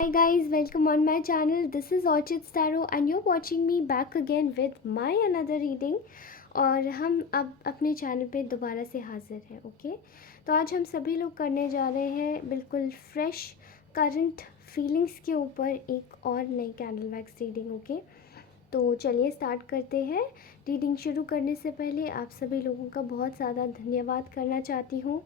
Hi guys, welcome on my channel. This is Orchid Starro and you're watching me back again with my another reading. और हम अब अपने channel पे दोबारा से हाजिर हैं. ओके, तो आज हम सभी लोग करने जा रहे हैं बिल्कुल फ्रेश करंट फीलिंग्स के ऊपर एक और नई कैंडल वैक्स रीडिंग. ओके, तो चलिए स्टार्ट करते हैं. रीडिंग शुरू करने से पहले आप सभी लोगों का बहुत ज़्यादा धन्यवाद करना चाहती हूँ.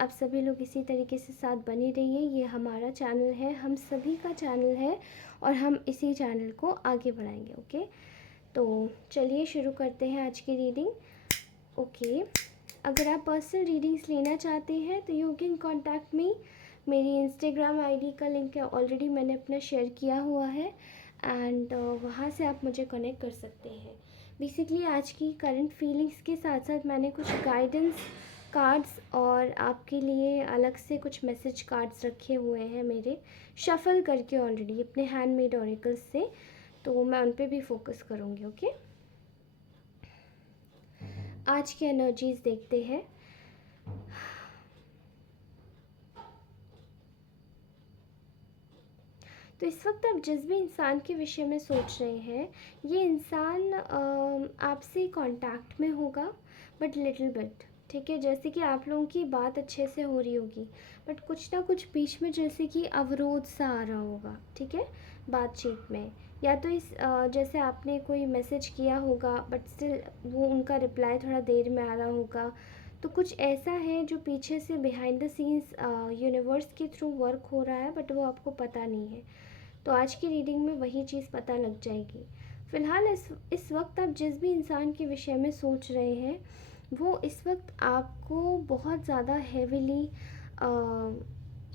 आप सभी लोग इसी तरीके से साथ बने रहिए. ये हमारा चैनल है, हम सभी का चैनल है और हम इसी चैनल को आगे बढ़ाएंगे. ओके, तो चलिए शुरू करते हैं आज की रीडिंग. ओके, अगर आप पर्सनल रीडिंग्स लेना चाहते हैं तो यू कैन कॉन्टैक्ट मी. मेरी इंस्टाग्राम आईडी का लिंक ऑलरेडी मैंने अपना शेयर किया हुआ है एंड वहाँ से आप मुझे कनेक्ट कर सकते हैं. बेसिकली आज की करंट फीलिंग्स के साथ साथ मैंने कुछ गाइडेंस कार्ड्स और आपके लिए अलग से कुछ मैसेज कार्ड्स रखे हुए हैं मेरे, शफल करके ऑलरेडी अपने हैंडमेड ऑरेकल्स से. तो मैं उन पे भी फोकस करूँगी. ओके, आज की एनर्जीज देखते हैं. तो इस वक्त आप जिस भी इंसान के विषय में सोच रहे हैं, ये इंसान आपसे कांटेक्ट में होगा बट लिटिल बिट. ठीक है, जैसे कि आप लोगों की बात अच्छे से हो रही होगी बट कुछ ना कुछ बीच में जैसे कि अवरोध सा आ रहा होगा. ठीक है, बातचीत में, या तो इस जैसे आपने कोई मैसेज किया होगा बट स्टिल वो उनका रिप्लाई थोड़ा देर में आ रहा होगा. तो कुछ ऐसा है जो पीछे से बिहाइंड द सीन्स यूनिवर्स के थ्रू वर्क हो रहा है बट वो आपको पता नहीं है. तो आज की रीडिंग में वही चीज़ पता लग जाएगी. फ़िलहाल इस वक्त आप जिस भी इंसान के विषय में सोच रहे हैं वो इस वक्त आपको बहुत ज़्यादा हैविली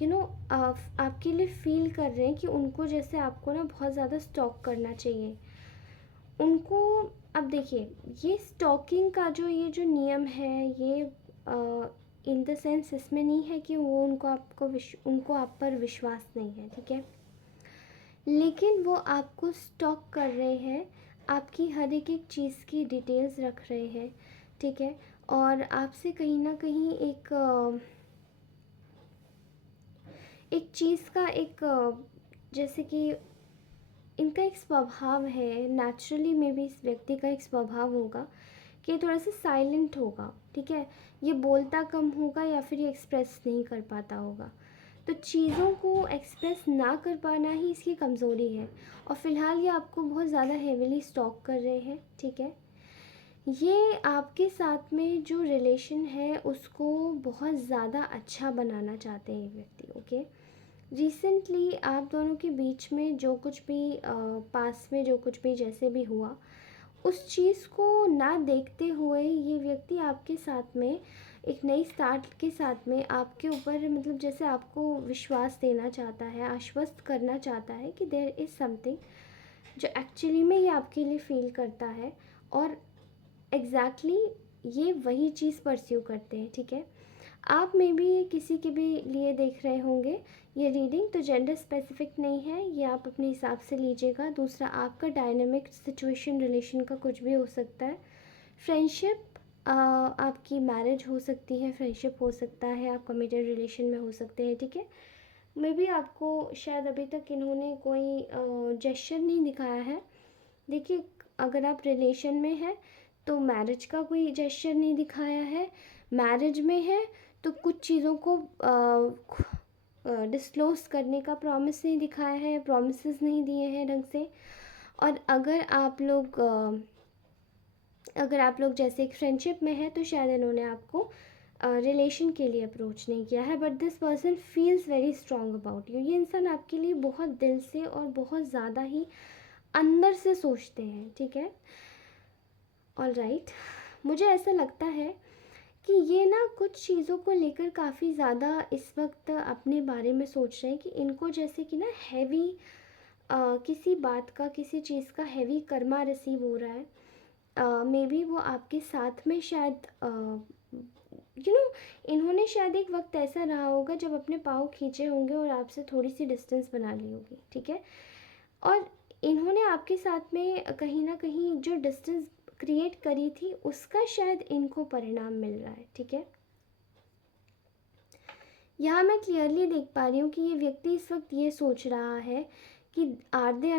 आपके लिए फ़ील कर रहे हैं कि उनको जैसे आपको ना बहुत ज़्यादा स्टॉक करना चाहिए उनको. अब देखिए, ये स्टॉकिंग का ये जो नियम है ये इन द सेंस इसमें नहीं है कि वो उनको आप पर विश्वास नहीं है. ठीक है, लेकिन वो आपको स्टॉक कर रहे हैं, आपकी हर एक चीज़ की डिटेल्स रख रहे हैं. ठीक है, और आपसे कहीं ना कहीं एक चीज़ का जैसे कि इनका एक स्वभाव है, नेचुरली में भी इस व्यक्ति का एक स्वभाव होगा कि थोड़ा सा साइलेंट होगा. ठीक है, ये बोलता कम होगा या फिर ये एक्सप्रेस नहीं कर पाता होगा. तो चीज़ों को एक्सप्रेस ना कर पाना ही इसकी कमज़ोरी है और फ़िलहाल ये आपको बहुत ज़्यादा हेविली स्टॉक कर रहे हैं. ठीक है, ये आपके साथ में जो रिलेशन है उसको बहुत ज़्यादा अच्छा बनाना चाहते हैं ये व्यक्ति. ओके, रिसेंटली आप दोनों के बीच में जो कुछ भी पास में जो कुछ भी जैसे भी हुआ उस चीज़ को ना देखते हुए ये व्यक्ति आपके साथ में एक नई स्टार्ट के साथ में आपके ऊपर मतलब जैसे आपको विश्वास देना चाहता है, आश्वस्त करना चाहता है कि देयर इज़ समथिंग जो एक्चुअली में ये आपके लिए फ़ील करता है. और एग्जैक्टली ये वही चीज़ परस्यू करते हैं. ठीक है, आप में भी ये किसी के भी लिए देख रहे होंगे. ये रीडिंग तो जेंडर स्पेसिफिक नहीं है, ये आप अपने हिसाब से लीजिएगा. दूसरा, आपका डायनेमिक सिचुएशन रिलेशन का कुछ भी हो सकता है. फ्रेंडशिप, आपकी मैरिज हो सकती है, फ्रेंडशिप हो सकता है, आप कमिटेड रिलेशन में हो सकते हैं. ठीक है, मे बी आपको शायद अभी तक इन्होंने कोई जेस्चर नहीं दिखाया है. देखिए, अगर आप रिलेशन में हैं तो मैरिज का कोई जेस्चर नहीं दिखाया है. मैरिज में है तो कुछ चीज़ों को डिस्क्लोज करने का प्रॉमिस नहीं दिखाया है, प्रॉमिसेस नहीं दिए हैं ढंग से. और अगर आप लोग जैसे एक फ्रेंडशिप में है तो शायद इन्होंने आपको रिलेशन के लिए अप्रोच नहीं किया है. But this person feels very strong about you. ये इंसान आपके लिए बहुत दिल से और बहुत ज़्यादा ही अंदर से सोचते हैं. ठीक है, ऑल राइट, मुझे ऐसा लगता है कि ये ना कुछ चीज़ों को लेकर काफ़ी ज़्यादा इस वक्त अपने बारे में सोच रहे हैं कि इनको जैसे कि ना हैवी किसी बात का, किसी चीज़ का हैवी कर्मा रिसीव हो रहा है. मे बी वो आपके साथ में शायद इन्होंने शायद एक वक्त ऐसा रहा होगा जब अपने पाँव खींचे होंगे और आपसे थोड़ी सी डिस्टेंस बना ली होगी. ठीक है, और इन्होंने आपके साथ में कहीं ना कहीं जो डिस्टेंस क्रिएट करी थी उसका शायद इनको परिणाम मिल रहा है. ठीक है, यहाँ मैं क्लियरली देख पा रही हूँ कि ये व्यक्ति इस वक्त ये सोच रहा है कि आर दे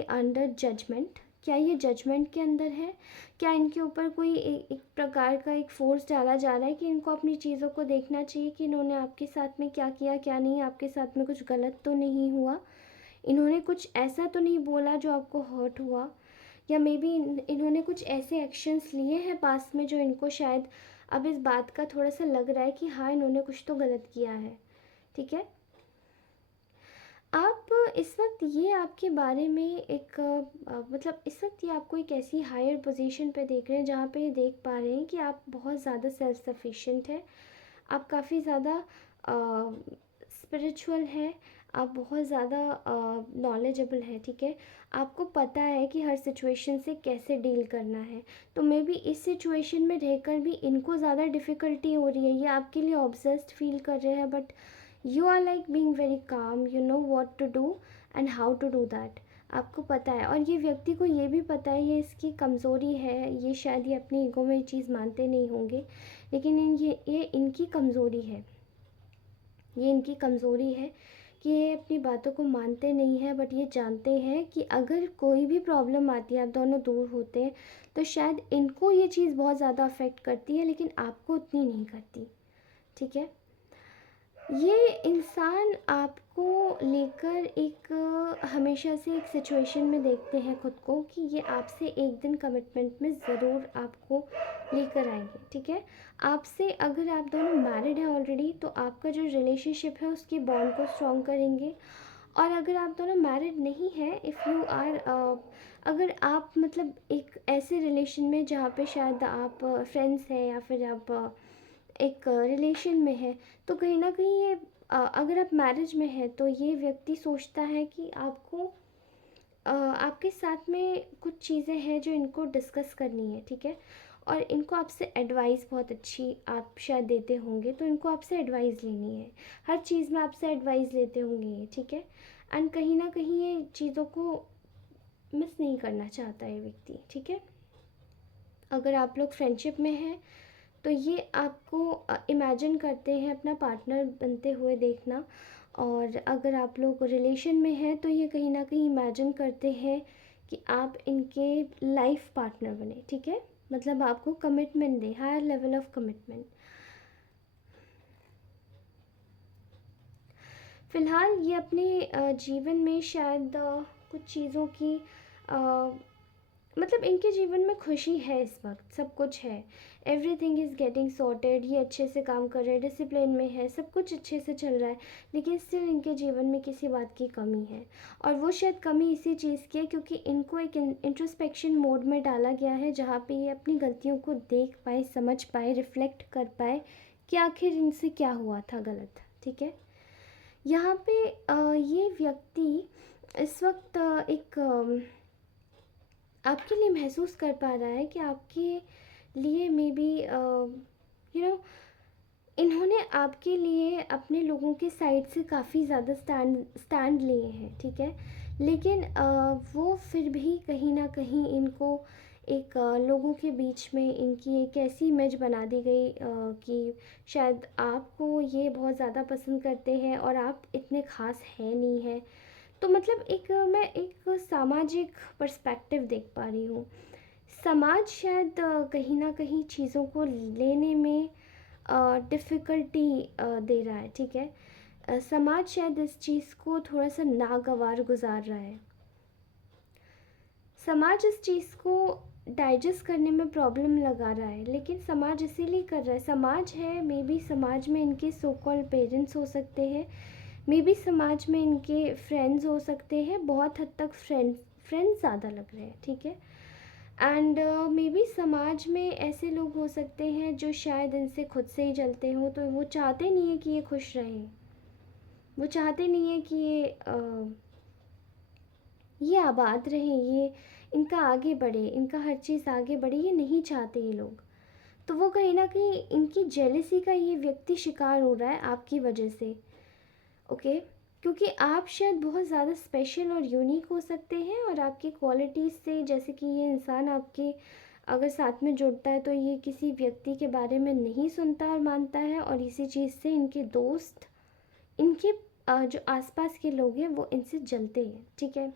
अंडर जजमेंट। क्या ये जजमेंट के अंदर है? क्या इनके ऊपर कोई एक प्रकार का एक फोर्स डाला जा रहा है कि इनको अपनी चीज़ों को देखना चाहिए कि इन्होंने आपके साथ में क्या किया क्या नहीं, आपके साथ में कुछ गलत तो नहीं हुआ, इन्होंने कुछ ऐसा तो नहीं बोला जो आपको हर्ट हुआ, या मे बी इन्होंने कुछ ऐसे एक्शंस लिए हैं पास्ट में जो इनको शायद अब इस बात का थोड़ा सा लग रहा है कि हाँ इन्होंने कुछ तो गलत किया है। ठीक है, आप इस वक्त ये आपके बारे में एक मतलब इस वक्त ये आपको एक ऐसी हायर पोजीशन पे देख रहे हैं जहाँ पे ये देख पा रहे हैं कि आप बहुत ज़्यादा सेल्फ सफिशिएंट है, आप काफ़ी ज़्यादा स्पिरिचुअल है, आप बहुत ज़्यादा नॉलेजेबल है। ठीक है, आपको पता है कि हर सिचुएशन से कैसे डील करना है। तो मे बी इस सिचुएशन में रहकर भी इनको ज़्यादा डिफ़िकल्टी हो रही है, ये आपके लिए ऑब्सेस्ड फील कर रहे हैं, but you are like being very calm, you know what to do and how to do that. आपको पता है, और ये व्यक्ति को ये भी पता है ये इसकी कमज़ोरी है, ये शायद ये अपनी ईगो में ये चीज़ मानते नहीं होंगे, लेकिन ये इनकी कमज़ोरी है, ये इनकी कमज़ोरी है कि ये अपनी बातों को मानते नहीं हैं, बट ये जानते हैं कि अगर कोई भी प्रॉब्लम आती है, आप दोनों दूर होते हैं, तो शायद इनको ये चीज़ बहुत ज़्यादा अफेक्ट करती है लेकिन आपको उतनी नहीं करती। ठीक है, ये इंसान आपको लेकर एक हमेशा से एक सिचुएशन में देखते हैं खुद को कि ये आपसे एक दिन कमिटमेंट में ज़रूर आपको लेकर आएंगे। ठीक है, आपसे अगर आप दोनों मैरिड हैं ऑलरेडी तो आपका जो रिलेशनशिप है उसकी बॉन्ड को स्ट्रॉन्ग करेंगे, और अगर आप दोनों मैरिड नहीं हैं, इफ़ यू आर अगर आप मतलब एक ऐसे रिलेशन में जहाँ पे शायद आप फ्रेंड्स हैं या फिर आप एक रिलेशन में है, तो कहीं ना कहीं ये अगर आप मैरिज में है तो ये व्यक्ति सोचता है कि आपको आपके साथ में कुछ चीज़ें हैं जो इनको डिस्कस करनी है। ठीक है, और इनको आपसे एडवाइस बहुत अच्छी आप शायद देते होंगे, तो इनको आपसे एडवाइस लेनी है, हर चीज़ में आपसे एडवाइस लेते होंगे ये। ठीक है, एंड कहीं ना कहीं ये चीज़ों को मिस नहीं करना चाहता है व्यक्ति। ठीक है, अगर आप लोग फ्रेंडशिप में हैं तो ये आपको इमेजिन करते हैं अपना पार्टनर बनते हुए देखना, और अगर आप लोग रिलेशन में हैं तो ये कहीं ना कहीं इमेजिन करते हैं कि आप इनके लाइफ पार्टनर बने। ठीक है, मतलब आपको कमिटमेंट दें, हायर लेवल ऑफ कमिटमेंट। फ़िलहाल ये अपने जीवन में शायद कुछ चीज़ों की मतलब इनके जीवन में खुशी है, इस वक्त सब कुछ है, एवरीथिंग इज़ गेटिंग सॉर्टेड, ये अच्छे से काम कर रहे हैं, डिसिप्लिन में है, सब कुछ अच्छे से चल रहा है, लेकिन स्टिल इनके जीवन में किसी बात की कमी है। और वो शायद कमी इसी चीज़ की है क्योंकि इनको एक इंट्रोस्पेक्शन मोड में डाला गया है जहाँ पे ये अपनी गलतियों को देख पाए, समझ पाए, रिफ्लेक्ट कर पाए कि आखिर इनसे क्या हुआ था गलत। ठीक है, यहाँ पे ये व्यक्ति इस वक्त एक आपके लिए महसूस कर पा रहा है कि आपके लिए मे बी यू नो इन्होंने आपके लिए अपने लोगों के साइड से काफ़ी ज़्यादा स्टैंड लिए हैं। ठीक है, लेकिन वो फिर भी कहीं ना कहीं इनको एक लोगों के बीच में इनकी एक ऐसी इमेज बना दी गई कि शायद आपको ये बहुत ज़्यादा पसंद करते हैं और आप इतने ख़ास हैं नहीं हैं। तो मतलब एक मैं एक सामाजिक पर्सपेक्टिव देख पा रही हूँ। समाज शायद कहीं ना कहीं चीज़ों को लेने में डिफ़िकल्टी दे रहा है। ठीक है, समाज शायद इस चीज़ को थोड़ा सा नागवार गुजार रहा है, समाज इस चीज़ को डाइजेस्ट करने में प्रॉब्लम लगा रहा है, लेकिन समाज इसीलिए कर रहा है, समाज है, मे बी समाज में इनके सो कॉल्ड पेरेंट्स हो सकते हैं, मे बी समाज में इनके फ्रेंड्स हो सकते हैं, बहुत हद तक फ्रेंड्स ज़्यादा लग रहे हैं। ठीक है, एंड मे बी समाज में ऐसे लोग हो सकते हैं जो शायद इनसे खुद से ही जलते हों, तो वो चाहते नहीं है कि ये खुश रहें, वो चाहते नहीं है कि ये आबाद रहें, ये इनका आगे बढ़े, इनका हर चीज़ आगे बढ़े, ये नहीं चाहते ये लोग। तो वो कहीं ना कहीं इनकी जेलसी का ये व्यक्ति शिकार हो रहा है आपकी वजह से। ओके, क्योंकि आप शायद बहुत ज़्यादा स्पेशल और यूनिक हो सकते हैं और आपकी क्वालिटीज़ से, जैसे कि ये इंसान आपके अगर साथ में जुड़ता है तो ये किसी व्यक्ति के बारे में नहीं सुनता और मानता है, और इसी चीज़ से इनके दोस्त, इनके जो आसपास के लोग हैं वो इनसे जलते हैं, ठीक है।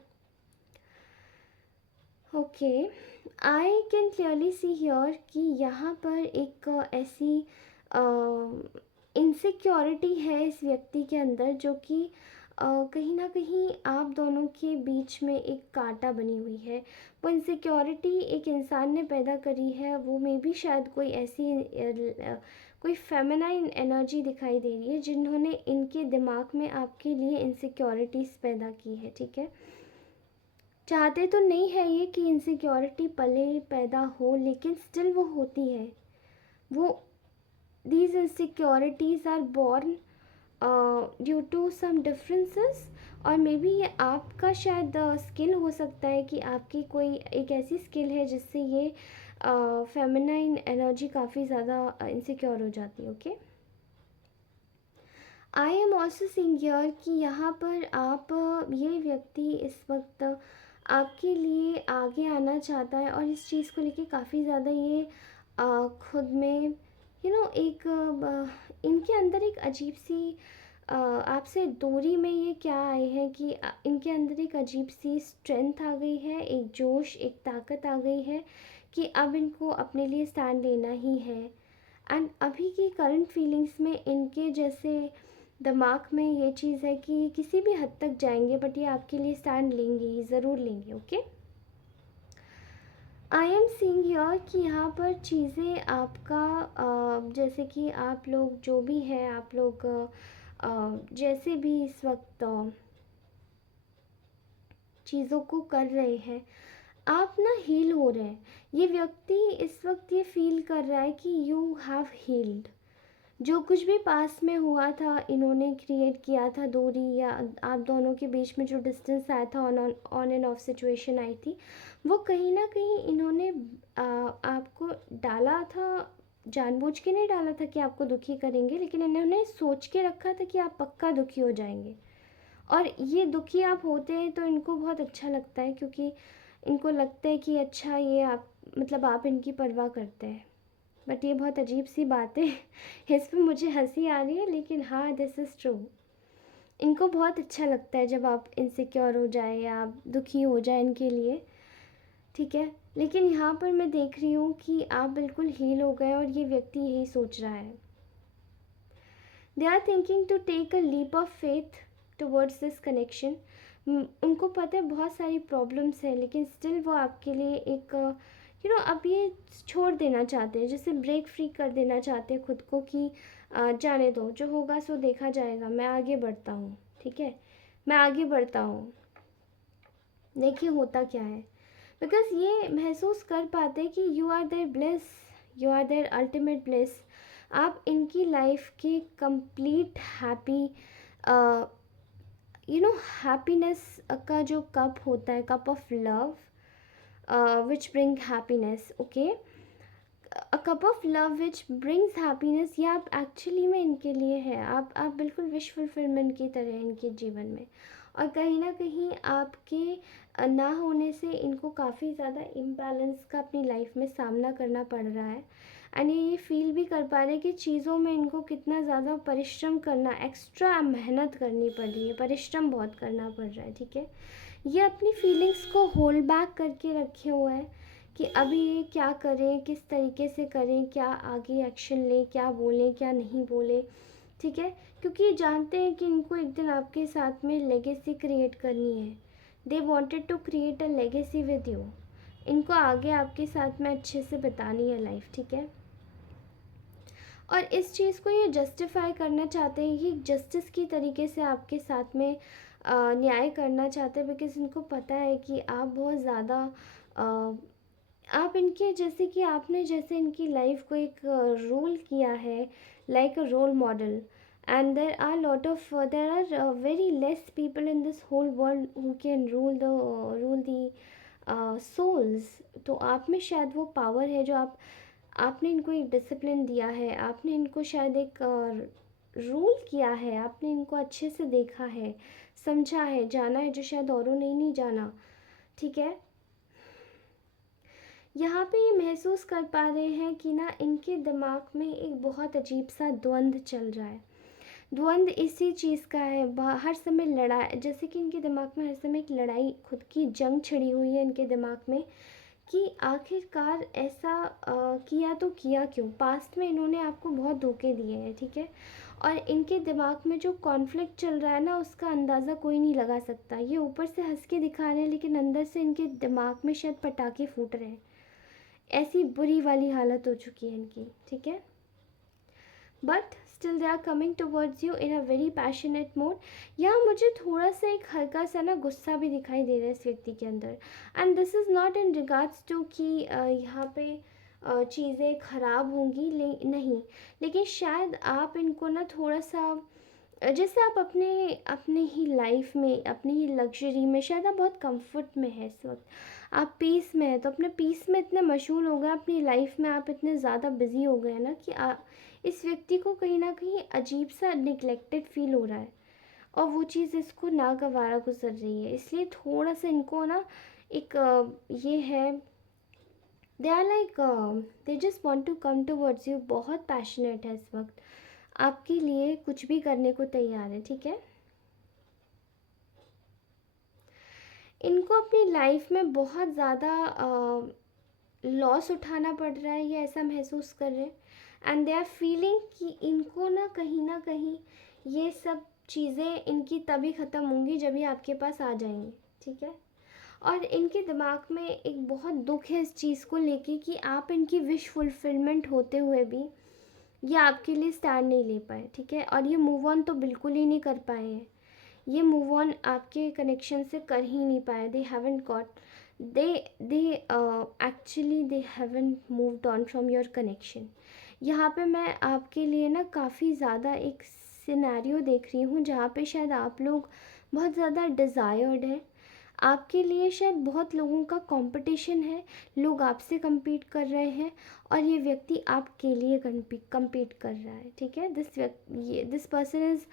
Okay, I can clearly see here कि यहाँ पर एक ऐसी इनसिक्योरिटी है इस व्यक्ति के अंदर, जो कि कहीं ना कहीं आप दोनों के बीच में एक कांटा बनी हुई है। वो इनसिक्योरिटी एक इंसान ने पैदा करी है, वो में भी शायद कोई ऐसी कोई फेमिनाइन एनर्जी दिखाई दे रही है जिन्होंने इनके दिमाग में आपके लिए इनसिक्योरिटीज़ पैदा की है, ठीक है। चाहते तो नहीं है ये कि इनसिक्योरिटी पले पैदा हो, लेकिन स्टिल वो होती है। वो these insecurities are born due to some differences, और मे बी ये आपका शायद स्किल हो सकता है कि आपकी कोई एक ऐसी स्किल है जिससे ये फेमिनाइन एनर्जी काफ़ी ज़्यादा इनसिक्योर हो जाती है। Okay, I am also seeing here कि यहाँ पर आप ये व्यक्ति इस वक्त आपके लिए आगे आना चाहता है, और इस चीज़ को लेके काफ़ी ज़्यादा ये खुद में एक इनके अंदर एक अजीब सी आपसे दूरी में ये क्या आए हैं कि इनके अंदर एक अजीब सी स्ट्रेंथ आ गई है, एक जोश, एक ताकत आ गई है कि अब इनको अपने लिए स्टैंड लेना ही है। एंड अभी की करंट फीलिंग्स में इनके जैसे दिमाग में ये चीज़ है कि किसी भी हद तक जाएंगे, बट ये आपके लिए स्टैंड लेंगे ही, ज़रूर लेंगे। Okay, I am seeing here कि यहाँ पर चीज़ें आपका जैसे कि आप लोग जो भी हैं, आप लोग जैसे भी इस वक्त चीज़ों को कर रहे हैं, आप ना हील हो रहे हैं। ये व्यक्ति इस वक्त ये फील कर रहा है कि यू हैव हील्ड। जो कुछ भी पास में हुआ था, इन्होंने क्रिएट किया था दूरी, या आप दोनों के बीच में जो डिस्टेंस आया था, ऑन एंड ऑफ सिचुएशन आई थी, वो कहीं ना कहीं इन्होंने आपको डाला था, जानबूझ के नहीं डाला था कि आपको दुखी करेंगे, लेकिन इन्होंने सोच के रखा था कि आप पक्का दुखी हो जाएंगे। और ये दुखी आप होते हैं तो इनको बहुत अच्छा लगता है, क्योंकि इनको लगता है कि अच्छा ये आप मतलब आप इनकी परवाह करते हैं। बट ये बहुत अजीब सी बात है इस पर मुझे हंसी आ रही है, लेकिन हाँ, दिस इज़ ट्रू। इनको बहुत अच्छा लगता है जब आप इनसिक्योर हो जाए या आप दुखी हो जाए इनके लिए, ठीक है। लेकिन यहाँ पर मैं देख रही हूँ कि आप बिल्कुल हील हो गए, और ये व्यक्ति यही सोच रहा है। They are thinking to take a leap of faith towards this connection. उनको पता है बहुत सारी प्रॉब्लम्स हैं, लेकिन स्टिल वो आपके लिए एक अब ये छोड़ देना चाहते हैं, जैसे ब्रेक फ्री कर देना चाहते हैं खुद को कि जाने दो, जो होगा सो देखा जाएगा, मैं आगे बढ़ता हूँ, ठीक है, मैं आगे बढ़ता हूँ, देखिए होता क्या है। बिकॉज ये महसूस कर पाते हैं कि you are their bless, you are their ultimate bless. आप इनकी लाइफ के कंप्लीट हैप्पी हैप्पीनेस का जो कप होता है, cup of love which bring happiness. Okay, a cup of love which brings happiness, ये आप एक्चुअली में इनके लिए है। आप बिल्कुल विश फुलफिलमेंट की तरह इनके जीवन में, और कहीं ना कहीं आपके ना होने से इनको काफ़ी ज़्यादा इम्बैलेंस का अपनी लाइफ में सामना करना पड़ रहा है। एंड ये फील भी कर पा रहे हैं कि चीज़ों में इनको कितना ज़्यादा परिश्रम करना, एक्स्ट्रा मेहनत करनी पड़ रही है, परिश्रम बहुत करना पड़ रहा है, ठीक है। ये अपनी फीलिंग्स को होल्ड बैक करके रखे हुए हैं कि अभी ये क्या करें, किस तरीके से करें, क्या आगे एक्शन लें, क्या बोलें, क्या नहीं बोलें, ठीक है। क्योंकि ये जानते हैं कि इनको एक दिन आपके साथ में लेगेसी क्रिएट करनी है। They wanted to create a legacy with you. इनको आगे आपके साथ में अच्छे से बितानी है लाइफ, ठीक है। और इस चीज़ को ये जस्टिफाई करना चाहते हैं, ये जस्टिस की तरीके से आपके साथ में न्याय करना चाहते हैं, बिकॉज इनको पता है कि आप बहुत ज़्यादा आप इनके जैसे कि आपने जैसे इनकी लाइफ को एक रोल किया है, like a role model. And there are very less people in this whole world who can rule the souls. तो आप में शायद वो पावर है जो आपने इनको एक डिसिप्लिन दिया है, आपने इनको शायद एक रूल किया है, आपने इनको अच्छे से देखा है, समझा है, जाना है, जो शायद औरों ने नहीं जाना, ठीक है। यहाँ पे ये महसूस कर पा रहे हैं कि ना इनके दिमाग में एक बहुत अजीब सा द्वंद्व चल रहा है। द्वंद्व इसी चीज़ का है, हर समय लड़ाई, जैसे कि इनके दिमाग में हर समय एक लड़ाई, खुद की जंग छिड़ी हुई है इनके दिमाग में कि आखिरकार ऐसा किया तो किया क्यों। पास्ट में इन्होंने आपको बहुत धोखे दिए हैं, ठीक है। और इनके दिमाग में जो कॉन्फ्लिक्ट चल रहा है ना, उसका अंदाज़ा कोई नहीं लगा सकता। ये ऊपर से हंस के दिखा रहे हैं, लेकिन अंदर से इनके दिमाग में शायद पटाखे फूट रहे हैं। ऐसी बुरी वाली हालत हो चुकी है इनकी, ठीक है। But still they are coming towards you in a very passionate mode. यहाँ मुझे थोड़ा सा एक हल्का सा ना गुस्सा भी दिखाई दे रहा है इस व्यक्ति के अंदर। And this is not in regards to कि यहाँ पे चीज़ें ख़राब होंगी, नहीं, लेकिन शायद आप इनको ना थोड़ा सा जैसे आप अपने अपने ही लाइफ में, अपनी ही लग्जरी में, शायद आप बहुत कंफर्ट में है इस वक्त, आप पीस में है, तो अपने पीस में इतने मशगूल हो गए, अपनी लाइफ में आप इतने ज़्यादा बिजी हो गए ना कि इस व्यक्ति को कहीं ना कहीं अजीब सा निगलेक्टेड फील हो रहा है, और वो चीज़ इसको नागवारा गुजर रही है। इसलिए थोड़ा सा इनको ना एक ये है, they are like they just want to come towards you, बहुत पैशनेट है इस वक्त, आपके लिए कुछ भी करने को तैयार है, ठीक है। इनको अपनी लाइफ में बहुत ज़्यादा लॉस उठाना पड़ रहा है, ये ऐसा महसूस कर रहे हैं। एंड दे आर फीलिंग कि इनको ना कहीं ये सब चीज़ें इनकी तभी ख़त्म होंगी जब ये आपके पास आ जाएंगे, ठीक है। और इनके दिमाग में एक बहुत दुख है इस चीज़ को लेके कि आप इनकी विश फुलफिलमेंट होते हुए भी ये आपके लिए स्टैंड नहीं ले पाए, ठीक है। और ये मूव ऑन तो बिल्कुल ही नहीं कर पाए हैं, ये मूव ऑन आपके कनेक्शन से कर ही नहीं पाए। They haven't got, they they actually they haven't moved on from your connection. यहाँ पे मैं आपके लिए ना काफ़ी ज़्यादा एक सिनेरियो देख रही हूँ जहाँ पे शायद आप लोग बहुत ज़्यादा डिज़ायर्ड हैं, आपके लिए शायद बहुत लोगों का कंपटीशन है, लोग आपसे compete कर रहे हैं, और ये व्यक्ति आपके लिए compete कर रहा है, ठीक है। दिस पर्सन इज़,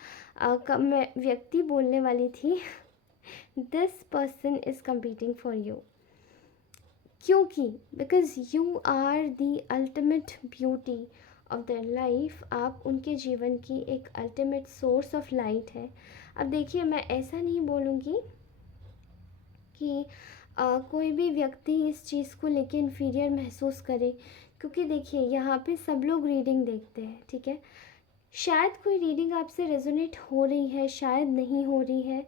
मैं व्यक्ति बोलने वाली थी, this person is competing for you, क्योंकि because you are the ultimate beauty of their life, आप उनके जीवन की एक अल्टीमेट सोर्स ऑफ लाइट है। अब देखिए, मैं ऐसा नहीं बोलूँगी कि कोई भी व्यक्ति इस चीज़ को लेके इन्फीरियर महसूस करे, क्योंकि देखिए यहाँ पे सब लोग रीडिंग देखते हैं, ठीक है। शायद कोई रीडिंग आपसे रेजोनेट हो रही है, शायद नहीं हो रही है।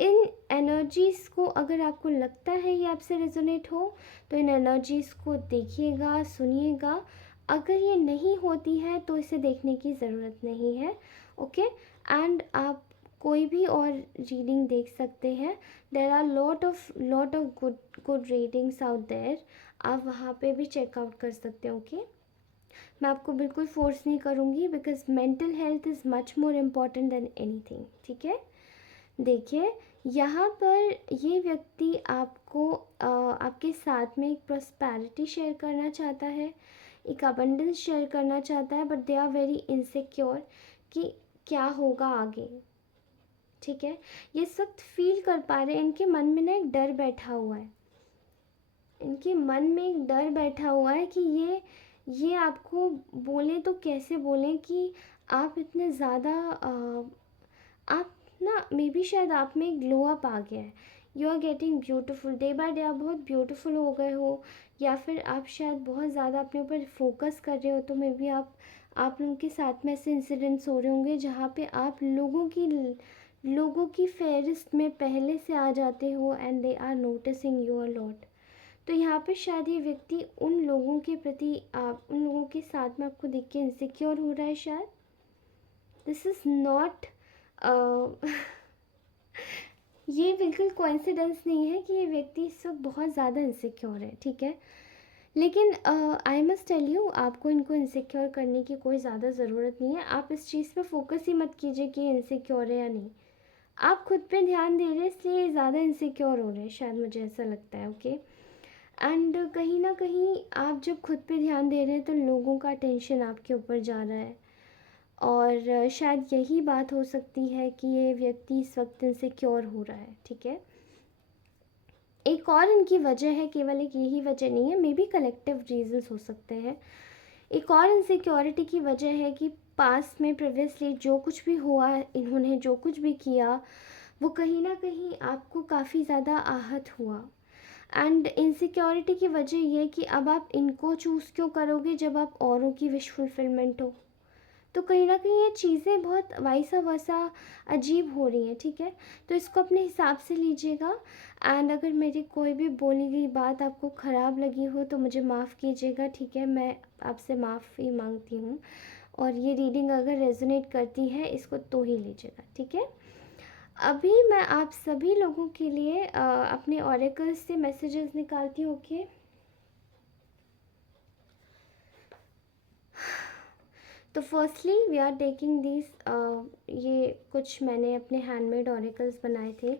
इन एनर्जीज़ को अगर आपको लगता है ये आपसे रेजोनेट हो, तो इन एनर्जीज़ को देखिएगा, सुनिएगा। अगर ये नहीं होती है तो इसे देखने की ज़रूरत नहीं है, ओके। एंड आप कोई भी और रीडिंग देख सकते हैं। There are lot of good readings out there, आप वहाँ पे भी चेकआउट कर सकते हैं, ओके। मैं आपको बिल्कुल फोर्स नहीं करूँगी, because mental health is much more important than anything, ठीक है। देखिए, यहाँ पर ये व्यक्ति आपको आपके साथ में एक प्रॉस्पेरिटी शेयर करना चाहता है, एक अबंडेंस शेयर करना चाहता है, but they are very insecure कि क्या होगा आगे, ठीक है। ये इस वक्त फील कर पा रहे हैं, इनके मन में ना एक डर बैठा हुआ है, इनके मन में एक डर बैठा हुआ है कि ये आपको बोले तो कैसे बोलें कि आप इतने ज़्यादा आप ना, मे बी शायद आप में एक ग्लो अप आ गया है, you are getting beautiful day by day, आप बहुत ब्यूटिफुल हो गए हो, या फिर आप शायद बहुत ज़्यादा अपने ऊपर फोकस कर रहे हो, तो मे बी आप लोगों के साथ में ऐसे इंसिडेंट्स हो रहे होंगे जहाँ पे आप लोगों की फेहरिस्त में पहले से आ जाते हो, and they are noticing you a lot. तो यहाँ पे शायद ये व्यक्ति उन लोगों के प्रति, आप उन लोगों के साथ में आपको देख के इनसिक्योर हो रहा है शायद। दिस इज़ नॉट ये बिल्कुल कोइंसिडेंस नहीं है कि ये व्यक्ति इस वक्त बहुत ज़्यादा इनसिक्योर है, ठीक है। लेकिन आई मस्ट टेल यू, आपको इनको इनसिक्योर करने की कोई ज़्यादा ज़रूरत नहीं है। आप इस चीज़ पे फोकस ही मत कीजिए कि इनसिक्योर है या नहीं, आप खुद पे ध्यान दे रहे हैं, इसलिए ज़्यादा इनसिक्योर हो रहे हैं शायद, मुझे ऐसा लगता है, ओके। एंड कहीं ना कहीं आप जब खुद पे ध्यान दे रहे हैं तो लोगों का अटेंशन आपके ऊपर जा रहा है, और शायद यही बात हो सकती है कि ये व्यक्ति इस वक्त इनसिक्योर हो रहा है, ठीक है। एक और इनकी वजह है, केवल एक यही वजह नहीं है, मे बी कलेक्टिव रीजंस हो सकते हैं। एक और इनसिक्योरिटी की वजह है कि पास में प्रीवियसली जो कुछ भी हुआ, इन्होंने जो कुछ भी किया, वो कहीं ना कहीं आपको काफ़ी ज़्यादा आहत हुआ। एंड इनसिक्योरिटी की वजह ये कि अब आप इनको चूज़ क्यों करोगे जब आप औरों की विश फुलफिलमेंट हो। तो कहीं ना कहीं ये चीज़ें बहुत वैसा वैसा अजीब हो रही हैं, ठीक है। तो इसको अपने हिसाब से लीजिएगा। एंड अगर मेरी कोई भी बोली गई बात आपको ख़राब लगी हो तो मुझे माफ़ कीजिएगा, ठीक है। मैं आपसे माफ़ी मांगती हूँ। और ये रीडिंग अगर रेजोनेट करती है इसको तो ही लीजिएगा, ठीक है। अभी मैं आप सभी लोगों के लिए अपने ऑरेकल्स से मैसेजेस निकालती हूँ, ओके। तो firstly we are taking this, ये कुछ मैंने अपने हैंडमेड ऑरेकल्स बनाए थे,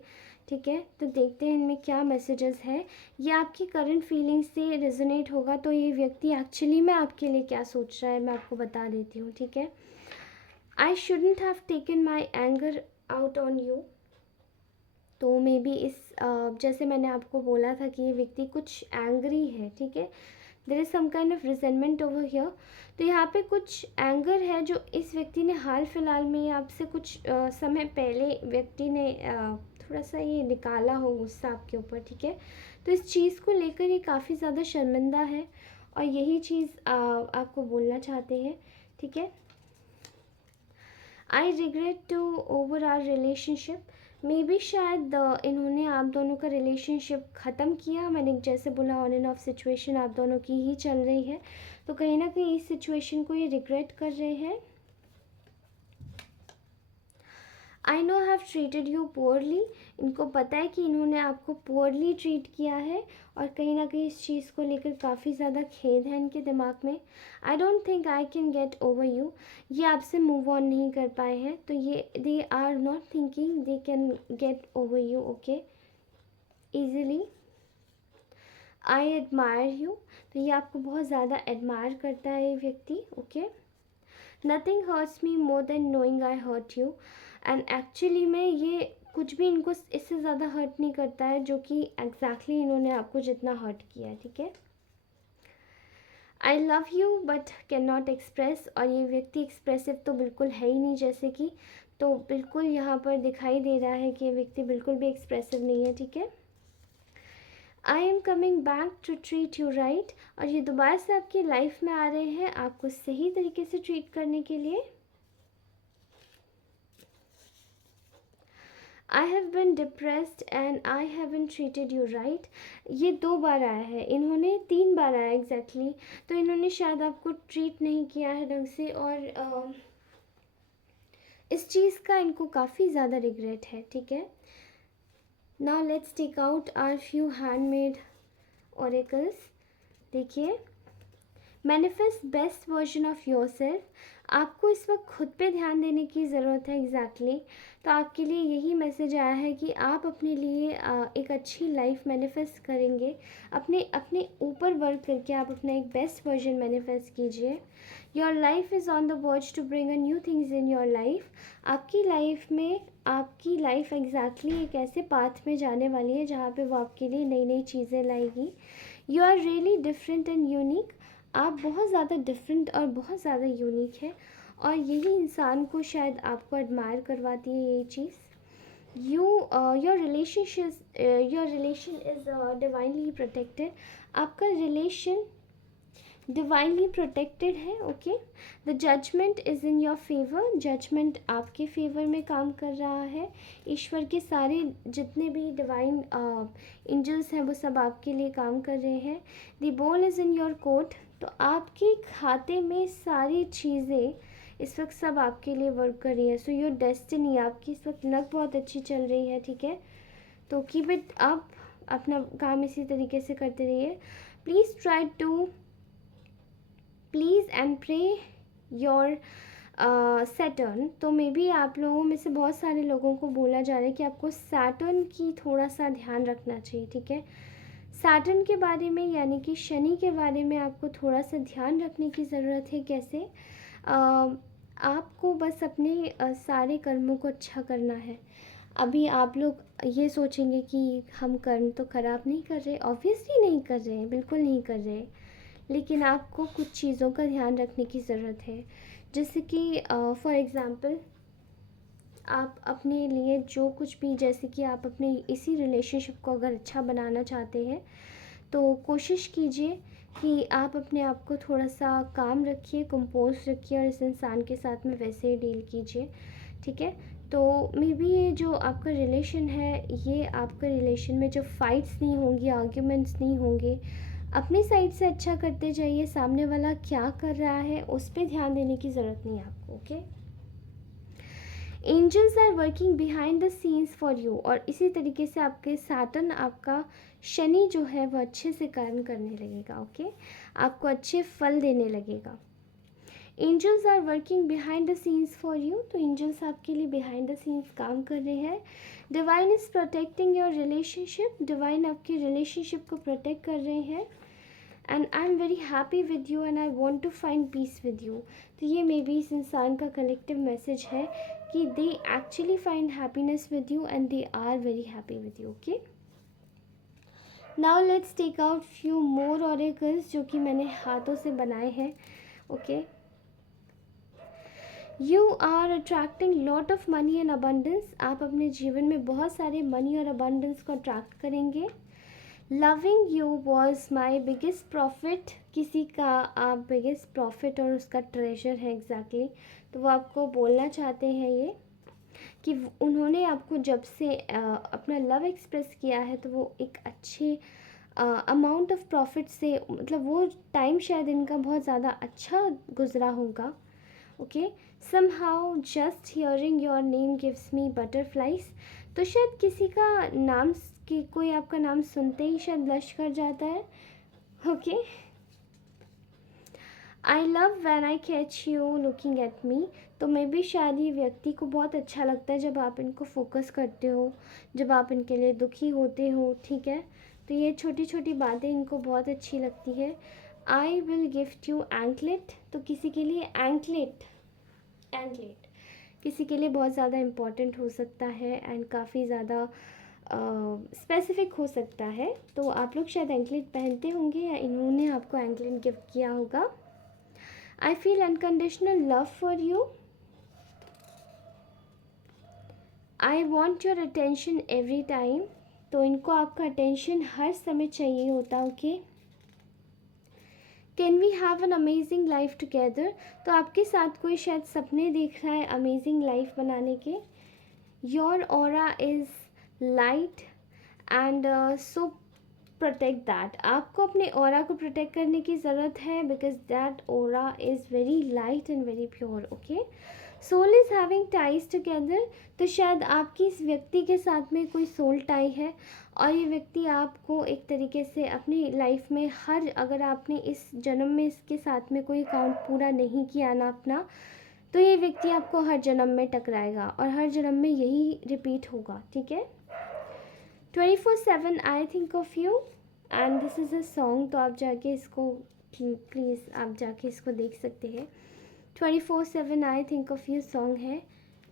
ठीक है। तो देखते हैं इनमें क्या मैसेजेस है। ये आपकी करंट फीलिंग्स से रेजोनेट होगा, तो ये व्यक्ति एक्चुअली में आपके लिए क्या सोच रहा है मैं आपको बता देती हूँ, ठीक है। I shouldn't have taken my anger out on you. तो मे बी जैसे मैंने आपको बोला था कि ये व्यक्ति कुछ एंग्री है, ठीक है। There is some kind of resentment over here. तो यहाँ पे कुछ एंगर है जो इस व्यक्ति ने हाल फिलहाल में आपसे कुछ समय पहले व्यक्ति ने थोड़ा सा ये निकाला हो गुस्सा आपके ऊपर, ठीक है। तो इस चीज़ को लेकर ये काफ़ी ज़्यादा शर्मिंदा है और यही चीज़ आपको बोलना चाहते हैं, ठीक है। I regret to over our relationship. Maybe शायद इन्होंने आप दोनों का रिलेशनशिप ख़त्म किया। मैंने जैसे बोला ऑन एंड ऑफ सिचुएशन आप दोनों की ही चल रही है, तो कहीं ना कहीं इस सिचुएशन को ये रिग्रेट कर रहे हैं। I know have treated you poorly. इनको पता है कि इन्होंने आपको पुअरली ट्रीट किया है और कहीं ना कहीं इस चीज़ को लेकर काफ़ी ज़्यादा खेद है इनके दिमाग में। I don't think I can get over you. ये आपसे मूव ऑन नहीं कर पाए हैं, तो ये they are not thinking they can get over you, okay, easily. I admire you. तो ये आपको बहुत ज़्यादा एडमायर करता है ये व्यक्ति, okay. Nothing hurts me more than knowing I hurt you. And actually में ये कुछ भी इनको इससे ज़्यादा हर्ट नहीं करता है जो कि एग्जैक्टली इन्होंने आपको जितना हर्ट किया है, ठीक है। I love you but can not express. और ये व्यक्ति एक्सप्रेसिव तो बिल्कुल है ही नहीं, जैसे कि तो बिल्कुल यहाँ पर दिखाई दे रहा है कि ये व्यक्ति बिल्कुल भी एक्सप्रेसिव नहीं है, ठीक है। I am coming back to treat you right. और ये दोबारा से आपकी लाइफ में आ रहे हैं आपको सही तरीके से ट्रीट करने के लिए। I have been depressed and I haven't treated you right. ये 2 बार आया है, इन्होंने 3 बार आया एग्जैक्टली। तो इन्होंने शायद आपको ट्रीट नहीं किया है ढंग से और इस चीज़ का इनको काफ़ी ज़्यादा रिग्रेट है, ठीक है। Now let's take out our few handmade oracles. देखिए, manifest best version of yourself. आपको इस वक्त खुद पे ध्यान देने की ज़रूरत है एग्जैक्टली। तो आपके लिए यही मैसेज आया है कि आप अपने लिए एक अच्छी लाइफ मैनिफेस्ट करेंगे। अपने अपने ऊपर वर्क करके आप अपना एक बेस्ट वर्जन मैनिफेस्ट कीजिए। Your life is on the verge to bring a new things in your life. आपकी लाइफ में आपकी लाइफ एग्जैक्टली एक ऐसे पाथ में जाने वाली है जहाँ पे वो आपके लिए नई नई चीज़ें लाएगी। You are really different and unique. आप बहुत ज़्यादा डिफरेंट और बहुत ज़्यादा यूनिक है और यही इंसान को शायद आपको एडमायर करवाती है ये चीज़। Your relation is divinely protected. आपका रिलेशन डिवाइनली प्रोटेक्टेड है, okay. The judgement is in your favour. Judgement आपके फेवर में काम कर रहा है। ईश्वर के सारे जितने भी डिवाइन एंजल्स हैं वो सब आपके लिए काम कर रहे हैं। The ball is in your court. तो आपके खाते में सारी चीज़ें इस वक्त सब आपके लिए वर्क कर रही है। सो योर डेस्टिनी, आपकी इस वक्त लक बहुत अच्छी चल रही है, ठीक है। तो कीप इट अप, अपना काम इसी तरीके से करते रहिए। Please try to please and pray your Saturn. तो मे बी आप लोगों में से बहुत सारे लोगों को बोला जा रहा है कि आपको सैटर्न की थोड़ा सा ध्यान रखना चाहिए, ठीक है। सैटर्न के बारे में यानी कि शनि के बारे में आपको थोड़ा सा ध्यान रखने की ज़रूरत है। कैसे? आपको बस अपने सारे कर्मों को अच्छा करना है। अभी आप लोग ये सोचेंगे कि हम कर्म तो ख़राब नहीं कर रहे, ऑब्वियसली नहीं कर रहे हैं, बिल्कुल नहीं कर रहे, लेकिन आपको कुछ चीज़ों का ध्यान रखने की ज़रूरत है। जैसे कि फॉर एग्ज़ाम्पल, आप अपने लिए जो कुछ भी, जैसे कि आप अपने इसी रिलेशनशिप को अगर अच्छा बनाना चाहते हैं, तो कोशिश कीजिए कि आप अपने आप को थोड़ा सा काम रखिए, कंपोज रखिए, और इस इंसान के साथ में वैसे ही डील कीजिए, ठीक है। तो मे बी ये जो आपका रिलेशन है, ये आपका रिलेशन में जो फाइट्स नहीं होंगी, आर्ग्यूमेंट्स नहीं होंगे, अपनी साइड से अच्छा करते जाइए, सामने वाला क्या कर रहा है उस पर ध्यान देने की ज़रूरत नहीं है आपको, okay. Angels are working behind the scenes for you, और इसी तरीके से आपके सैटर्न, आपका शनि जो है वो अच्छे से कार्य करने लगेगा, ओके, आपको अच्छे फल देने लगेगा। Angels are working behind the scenes for you, तो एंजल्स आपके लिए बिहाइंड द सीन्स काम कर रहे हैं। Divine is protecting your relationship, divine आपके रिलेशनशिप को प्रोटेक्ट कर रहे हैं। And I am very happy with you and I want to find peace with you. तो ये मे बी इस इंसान का कलेक्टिव मैसेज है कि they actually find happiness with you and they are very happy with you, okay. Now let's take out few more oracles जो कि मैंने हाथों से बनाए हैं, okay. You are attracting lot of money and abundance, आप अपने जीवन में बहुत सारे मनी और अबंडेंस को अट्रैक्ट करेंगे। Loving you was my biggest profit, किसी का आप बिगेस्ट प्रॉफिट और उसका ट्रेजर है एग्जैक्टली, तो वो आपको बोलना चाहते हैं ये कि उन्होंने आपको जब से अपना लव एक्सप्रेस किया है, तो वो एक अच्छे अमाउंट ऑफ प्रॉफिट से, मतलब वो टाइम शायद इनका बहुत ज़्यादा अच्छा गुजरा होगा, okay. Somehow just hearing your name gives me butterflies, तो शायद किसी का नाम, कि कोई आपका नाम सुनते ही शायद ब्लश कर जाता है, okay. I love when I catch you looking at me, तो मे बी शायद ये व्यक्ति को बहुत अच्छा लगता है जब आप इनको फोकस करते हो, जब आप इनके लिए दुखी होते हो, ठीक है। तो ये छोटी छोटी बातें इनको बहुत अच्छी लगती है। I will gift you anklet, तो किसी के लिए एंकलेट, एंकलेट किसी के लिए बहुत ज़्यादा इम्पॉर्टेंट हो सकता है एंड काफ़ी ज़्यादा स्पेसिफिक हो सकता है, तो आप लोग शायद एंकलेट पहनते होंगे या इन्होंने आपको एंकलेट गिफ्ट किया होगा। I feel unconditional love for you, I want your attention every time, तो इनको आपका अटेंशन हर समय चाहिए होता, okay. Can we have an amazing life together, तो आपके साथ कोई शायद सपने देख रहा है अमेजिंग लाइफ बनाने के। Your aura is light and so protect that, आपको अपने ऑरा को प्रोटेक्ट करने की ज़रूरत है, because that aura is very light and very pure, okay. Soul is having ties together, तो शायद आपकी इस व्यक्ति के साथ में कोई सोल टाई है, और ये व्यक्ति आपको एक तरीके से अपनी लाइफ में हर, अगर आपने इस जन्म में इसके साथ में कोई काउंट पूरा नहीं किया ना अपना, तो ये व्यक्ति आपको हर जन्म में टकराएगा और हर जन्म में यही रिपीट होगा, ठीक है। 24/7 I think of you and this is a song, तो आप जाके इसको प्लीज़ आप जाके इसको देख सकते हैं। 24/7 I think of you song है,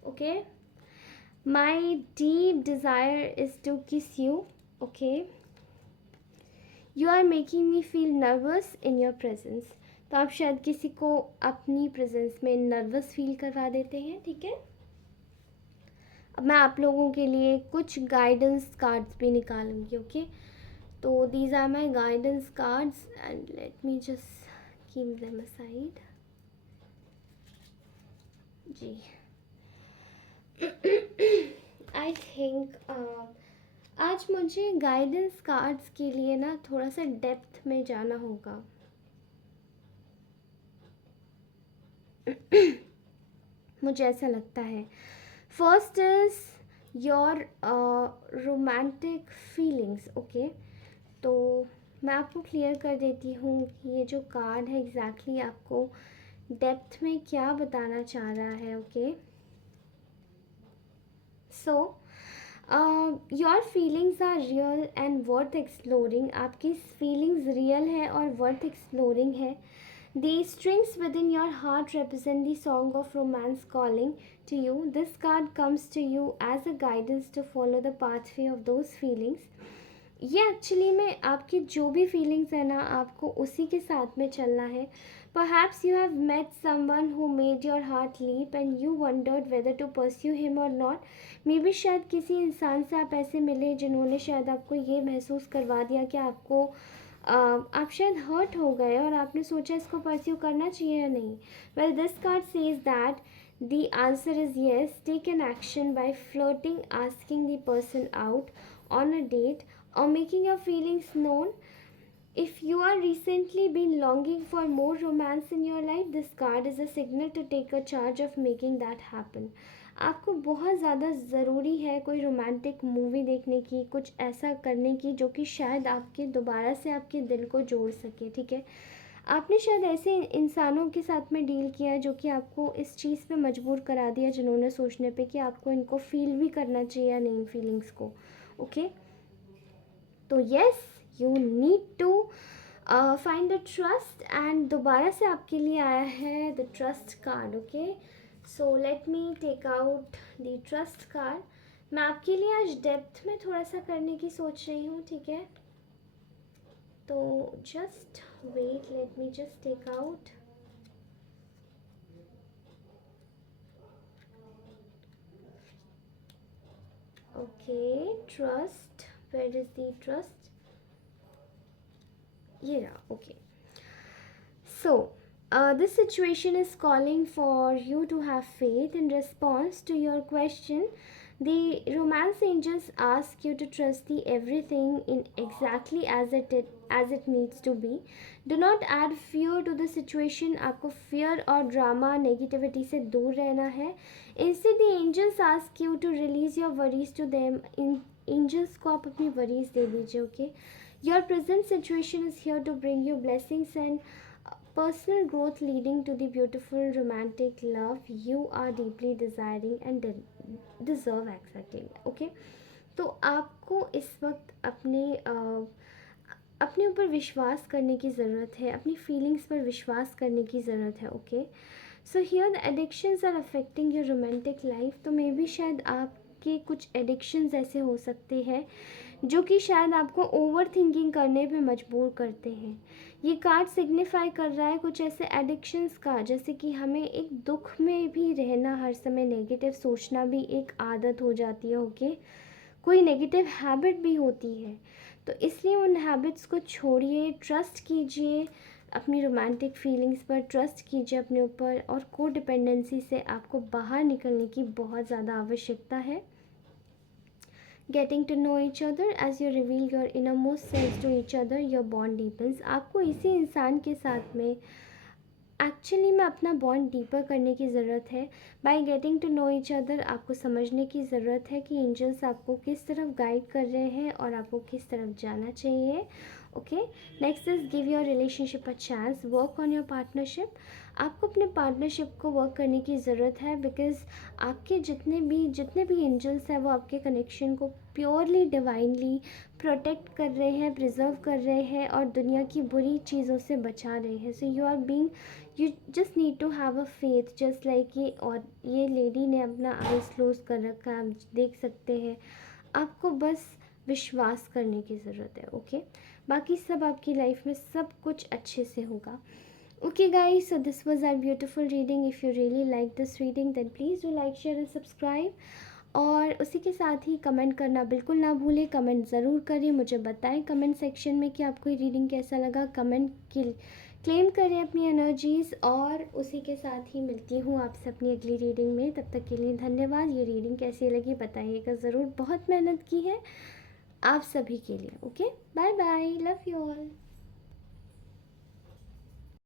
okay. My deep desire is to kiss you, okay. You are making me feel nervous in your presence, तो आप शायद किसी को अपनी प्रेजेंस में नर्वस फील करवा देते हैं, ठीक है। अब मैं आप लोगों के लिए कुछ गाइडेंस कार्ड्स भी निकालूंगी, ओके। तो these are my guidance cards and let me just keep them aside, जी। आई थिंक आज मुझे गाइडेंस कार्ड्स के लिए ना थोड़ा सा डेप्थ में जाना होगा। मुझे ऐसा लगता है। First is your romantic feelings, okay. तो मैं आपको क्लियर कर देती हूँ कि ये जो कार्ड है एग्जैक्टली आपको डेप्थ में क्या बताना चाह रहा है, okay. So your feelings are real and worth exploring, आपकी फीलिंग्स रियल है और वर्थ एक्सप्लोरिंग है। The strings within your heart represent the song of romance calling to you. This card comes to you as a guidance to follow the pathway of those feelings. ये actually में आपकी जो भी feelings है ना, आपको उसी के साथ में चलना है. Perhaps you have met someone who made your heart leap and you wondered whether to pursue him or not. Maybe शायद किसी इंसान से आप ऐसे मिले जिन्होंने शायद आपको ये महसूस करवा दिया कि आपको आप शायद हर्ट हो गए और आपने सोचा इसको परस्यू करना चाहिए या नहीं. Well this card says that the answer is yes. Take an action by flirting, asking the person out on a date, or making your feelings known. If you are recently been longing for more romance in your life, this card is a signal to take a charge of making that happen. आपको बहुत ज़्यादा ज़रूरी है कोई romantic movie देखने की, कुछ ऐसा करने की जो कि शायद आपके दोबारा से आपके दिल को जोड़ सके. ठीक है, आपने शायद ऐसे इंसानों के साथ में डील किया है जो कि आपको इस चीज़ पे मजबूर करा दिया, जिन्होंने सोचने पे कि आपको इनको फील भी करना चाहिए या नहीं इन फीलिंग्स को. ओके, तो yes, you need to find the trust. And दोबारा से आपके लिए आया है the trust card. Okay, so let me take out the trust card. मैं आपके लिए आज डेप्थ में थोड़ा सा करने की सोच रही हूँ. ठीक है, तो just wait, let me just take out. Okay, trust, where is the trust? ये रहा. Okay, so this situation is calling for you to have faith. In response to your question, the romance angels ask you to trust the everything in exactly as it needs to be. Do not add fear to the situation. आपको fear और drama negativity से दूर रहना है. Instead the angels ask you to release your worries to them. Angels को आप अपनी worries दे दीजिए. Okay, your present situation is here to bring you blessings and personal growth leading to the beautiful romantic love you are deeply desiring and deserve exactly. Okay, तो आपको इस वक्त अपने ऊपर विश्वास करने की ज़रूरत है, अपनी फीलिंग्स पर विश्वास करने की ज़रूरत है. Okay, so here the addictions are affecting your romantic life. तो मे बी शायद आपके कुछ एडिक्शंस ऐसे हो सकते हैं जो कि शायद आपको ओवर थिंकिंग करने पे मजबूर करते हैं. ये कार्ड सिग्निफाई कर रहा है कुछ ऐसे एडिक्शंस का, जैसे कि हमें एक दुख में भी रहना, हर समय नेगेटिव सोचना भी एक आदत हो जाती है. ओके, कोई नेगेटिव हैबिट भी होती है. तो इसलिए उन हैबिट्स को छोड़िए, ट्रस्ट कीजिए अपनी रोमांटिक फीलिंग्स पर, ट्रस्ट कीजिए अपने ऊपर, और को डिपेंडेंसी से आपको बाहर निकलने की बहुत ज़्यादा आवश्यकता है. Getting to know each other as you reveal your innermost selves to each other, your bond deepens. आपको इसी इंसान के साथ में एक्चुअली में अपना बॉन्ड डीपर करने की ज़रूरत है. By getting to know each other आपको समझने की ज़रूरत है कि एंजल्स आपको किस तरफ गाइड कर रहे हैं और आपको किस तरफ जाना चाहिए. Okay, next is give your relationship a chance, work on your partnership. आपको अपने पार्टनरशिप को वर्क करने की ज़रूरत है, बिकॉज आपके जितने भी एंजल्स हैं वो आपके कनेक्शन को प्योरली डिवाइनली प्रोटेक्ट कर रहे हैं, प्रिजर्व कर रहे हैं और दुनिया की बुरी चीज़ों से बचा रहे हैं. So you just need to have a faith, just like ये, और ये लेडी ने अपना आइज क्लोज कर रखा है, आप देख सकते हैं. आपको बस विश्वास करने की ज़रूरत है. ओके, बाकी सब आपकी लाइफ में सब कुछ अच्छे से होगा. Okay guys, so this was our beautiful reading. If you really like this reading then please do like, share and subscribe. और उसी के साथ ही कमेंट करना बिल्कुल ना भूलें. कमेंट ज़रूर करें, मुझे बताएं कमेंट सेक्शन में कि आपको ये रीडिंग कैसा लगा. कमेंट की क्लेम करें अपनी एनर्जीज़. और उसी के साथ ही मिलती हूँ आपसे अपनी अगली रीडिंग में. तब तक के लिए धन्यवाद. ये रीडिंग कैसी लगी बताइएगा ज़रूर. बहुत मेहनत की है आप सभी के लिए. Okay, bye bye, love you all.